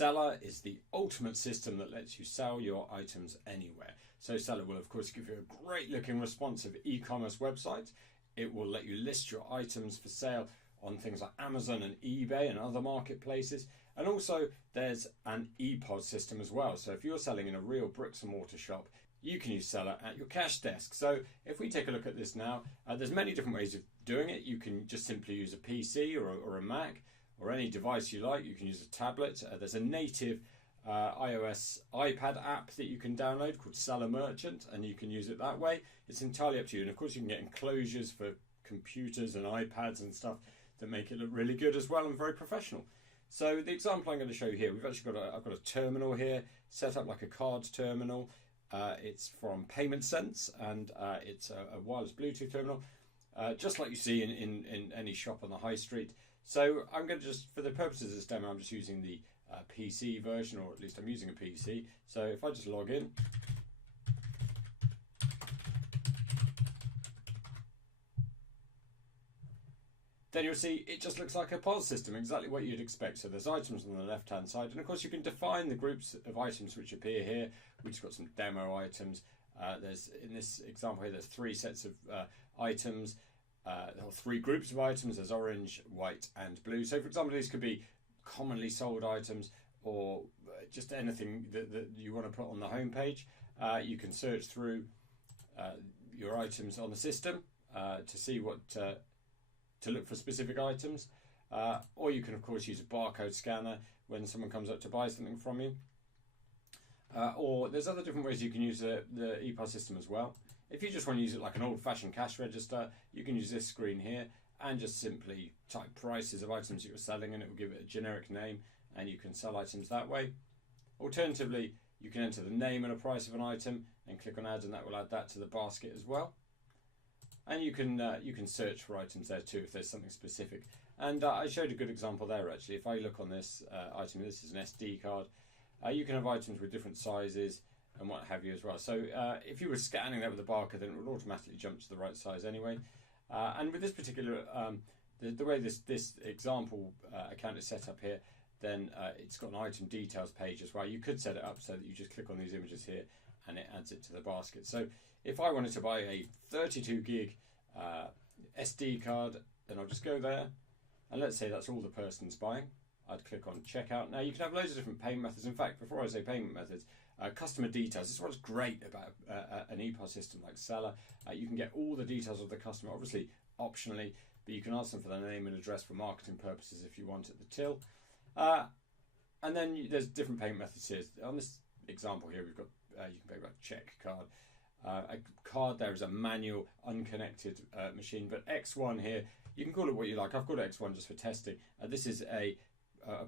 Seller is the ultimate system that lets you sell your items anywhere. So Seller will of course give you a great looking responsive e-commerce website. It will let you list your items for sale on things like Amazon and eBay and other marketplaces. And also there's an Epos system as well. So if you're selling in a real bricks and mortar shop, you can use Seller at your cash desk. So if we take a look at this now, there's many different ways of doing it. You can just simply use a PC or a Mac or any device you like. You can use a tablet. There's a native iOS iPad app that you can download called Seller Merchant, and you can use it that way. It's entirely up to you. And of course you can get enclosures for computers and iPads and stuff that make it look really good as well and very professional. So the example I'm going to show you here, I've got a terminal here set up like a card terminal. It's from Payment Sense, and it's a wireless Bluetooth terminal, just like you see in any shop on the high street. So I'm going to just, for the purposes of this demo, I'm just using the PC version, or at least I'm using a PC. So if I just log in, then you'll see it just looks like a POS system, exactly what you'd expect. So there's items on the left hand side, and of course you can define the groups of items which appear here. We've just got some demo items. There's, in this example here, there's 3 sets of items, or 3 groups of items. There's orange, white and blue. So for example, these could be commonly sold items, or just anything that you want to put on the home page. You can search through your items on the system to see what to look for specific items, or you can of course use a barcode scanner when someone comes up to buy something from you, or there's other different ways you can use the Epos system as well. If you just want to use it like an old-fashioned cash register, you can use this screen here and just simply type prices of items that you're selling, and it will give it a generic name, and you can sell items that way. Alternatively, you can enter the name and a price of an item and click on add, and that will add that to the basket as well. And you can search for items there too if there's something specific. And I showed a good example there actually. If I look on this item, this is an SD card. You can have items with different sizes and what have you as well. So if you were scanning that with a barcode, then it would automatically jump to the right size anyway. And with this particular, the way this example account is set up here, then it's got an item details page as well. You could set it up so that you just click on these images here and it adds it to the basket. So if I wanted to buy a 32 gig SD card, then I'll just go there, and let's say that's all the person's buying. I'd click on checkout. Now you can have loads of different payment methods. In fact, before I say payment methods, customer details. This is what's great about an Epos system like Seller. You can get all the details of the customer, obviously optionally, but you can ask them for their name and address for marketing purposes if you want at the till. And then there's different payment methods here. On this example here, we've got you can pay by check card. A card there is a manual, unconnected machine, but X1 here, you can call it what you like. I've called it X1 just for testing. This is a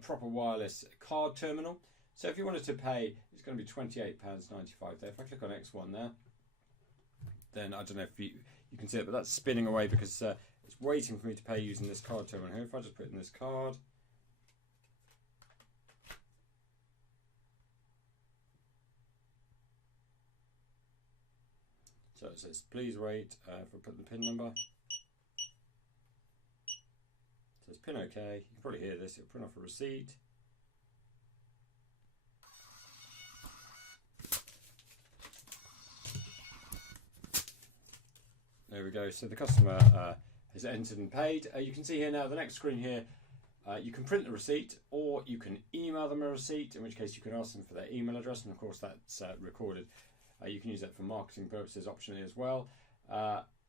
proper wireless card terminal. So if you wanted to pay, it's going to be £28.95 there. If I click on X1 there, then I don't know if you can see it, but that's spinning away because it's waiting for me to pay using this card terminal here. If I just put in this card, so it says please wait if I put the PIN number. It says PIN OK. You can probably hear this. It'll print off a receipt. There we go. So the customer has entered and paid. You can see here now the next screen here. You can print the receipt, or you can email them a receipt, in which case you can ask them for their email address, and of course that's recorded. You can use that for marketing purposes optionally as well.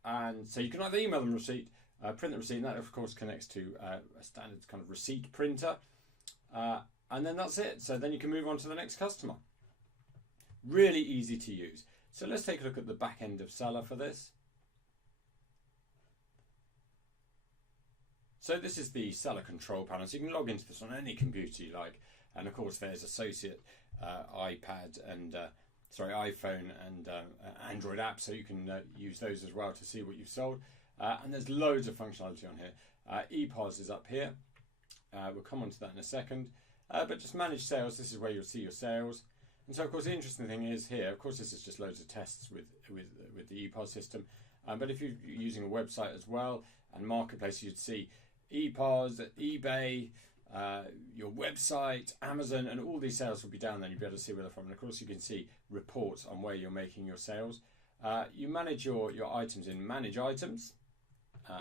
And so you can either email them a receipt, print the receipt, and that of course connects to a standard kind of receipt printer. And then that's it. So then you can move on to the next customer. Really easy to use. So let's take a look at the back end of Seller for this. So this is the Seller control panel. So you can log into this on any computer you like. And of course there's associate iPad and iPhone and Android apps, so you can use those as well to see what you've sold. And there's loads of functionality on here. Epos is up here. We'll come on to that in a second. But just manage sales. This is where you'll see your sales. And so of course the interesting thing is here, of course this is just loads of tests with the Epos system. But if you're using a website as well and marketplace, you'd see Epos, eBay, your website, Amazon, and all these sales will be down there. You'll be able to see where they're from. And of course, you can see reports on where you're making your sales. You manage your items in Manage Items.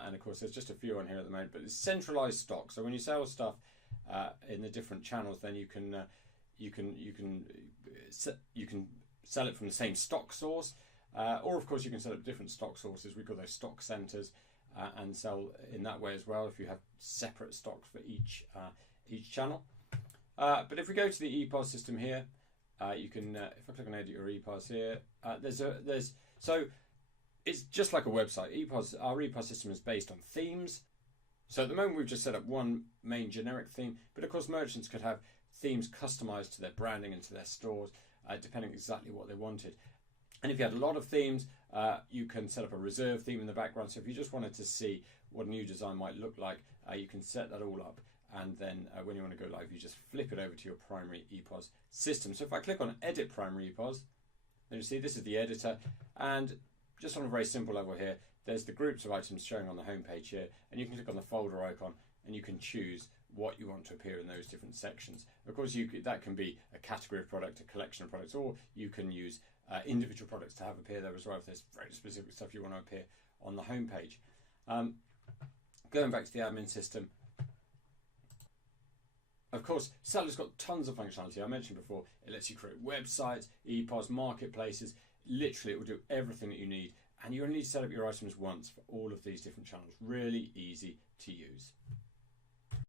And of course, there's just a few on here at the moment, but it's centralized stock. So when you sell stuff in the different channels, then you can sell it from the same stock source, or of course you can set up different stock sources. We call those stock centers, and sell in that way as well. If you have separate stocks for each channel. But if we go to the Epos system here, you can if I click on Edit Your Epos here, so it's just like a website. Our Epos system is based on themes. So at the moment we've just set up one main generic theme, but of course merchants could have themes customized to their branding and to their stores, depending exactly what they wanted. And if you had a lot of themes, you can set up a reserve theme in the background. So if you just wanted to see what a new design might look like, you can set that all up. And then when you want to go live, you just flip it over to your primary Epos system. So if I click on Edit Primary Epos, then you see this is the editor. And just on a very simple level here, there's the groups of items showing on the home page here. And you can click on the folder icon and you can choose what you want to appear in those different sections. Of course, that can be a category of product, a collection of products, or you can use individual products to have appear there as well if there's very specific stuff you want to appear on the home page. Going back to the admin system, of course, Seller's got tons of functionality. I mentioned before, it lets you create websites, Epos, marketplaces. Literally, it will do everything that you need. And you only need to set up your items once for all of these different channels. Really easy to use.